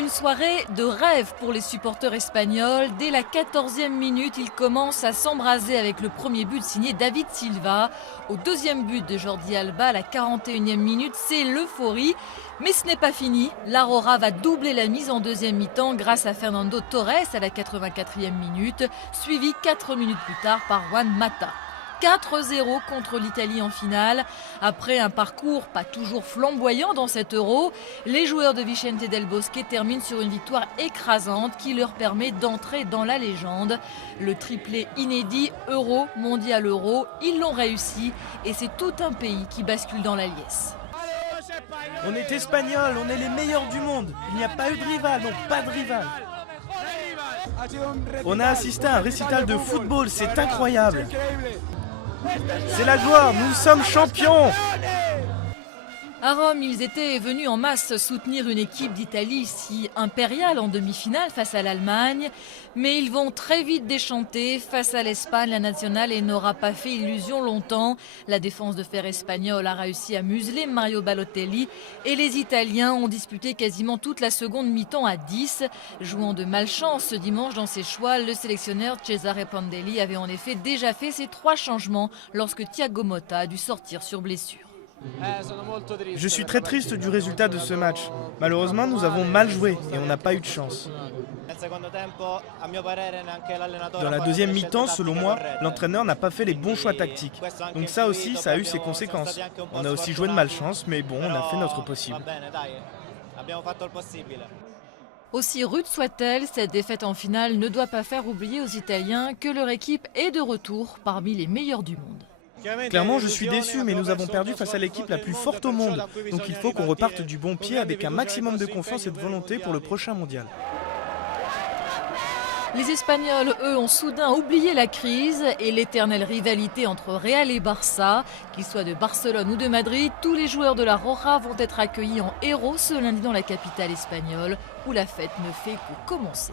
Une soirée de rêve pour les supporters espagnols. Dès la 14e minute, ils commencent à s'embraser avec le premier but signé David Silva. Au deuxième but de Jordi Alba, à la 41e minute, c'est l'euphorie. Mais ce n'est pas fini. L'Aurora va doubler la mise en deuxième mi-temps grâce à Fernando Torres à la 84e minute, suivi 4 minutes plus tard par Juan Mata. 4-0 contre l'Italie en finale. Après un parcours pas toujours flamboyant dans cet Euro, les joueurs de Vicente Del Bosque terminent sur une victoire écrasante qui leur permet d'entrer dans la légende. Le triplé inédit Euro, Mondial Euro, ils l'ont réussi et c'est tout un pays qui bascule dans la liesse. On est espagnol, on est les meilleurs du monde. Il n'y a pas eu de rival, non, pas de rival. On a assisté à un récital de football, c'est incroyable. C'est la gloire, nous sommes champions! À Rome, ils étaient venus en masse soutenir une équipe d'Italie si impériale en demi-finale face à l'Allemagne. Mais ils vont très vite déchanter. Face à l'Espagne, la nationale n'aura pas fait illusion longtemps. La défense de fer espagnole a réussi à museler Mario Balotelli. Et les Italiens ont disputé quasiment toute la seconde mi-temps à 10. Jouant de malchance ce dimanche dans ses choix, le sélectionneur Cesare Prandelli avait en effet déjà fait ses 3 changements lorsque Thiago Motta a dû sortir sur blessure. Je suis très triste du résultat de ce match. Malheureusement, nous avons mal joué et on n'a pas eu de chance. Dans la deuxième mi-temps, selon moi, l'entraîneur n'a pas fait les bons choix tactiques. Donc ça aussi, ça a eu ses conséquences. On a aussi joué de malchance, mais bon, on a fait notre possible. Aussi rude soit-elle, cette défaite en finale ne doit pas faire oublier aux Italiens que leur équipe est de retour parmi les meilleurs du monde. Clairement, je suis déçu, mais nous avons perdu face à l'équipe la plus forte au monde. Donc il faut qu'on reparte du bon pied avec un maximum de confiance et de volonté pour le prochain mondial. Les Espagnols, eux, ont soudain oublié la crise et l'éternelle rivalité entre Real et Barça. Qu'ils soient de Barcelone ou de Madrid, tous les joueurs de la Roja vont être accueillis en héros ce lundi dans la capitale espagnole, où la fête ne fait que commencer.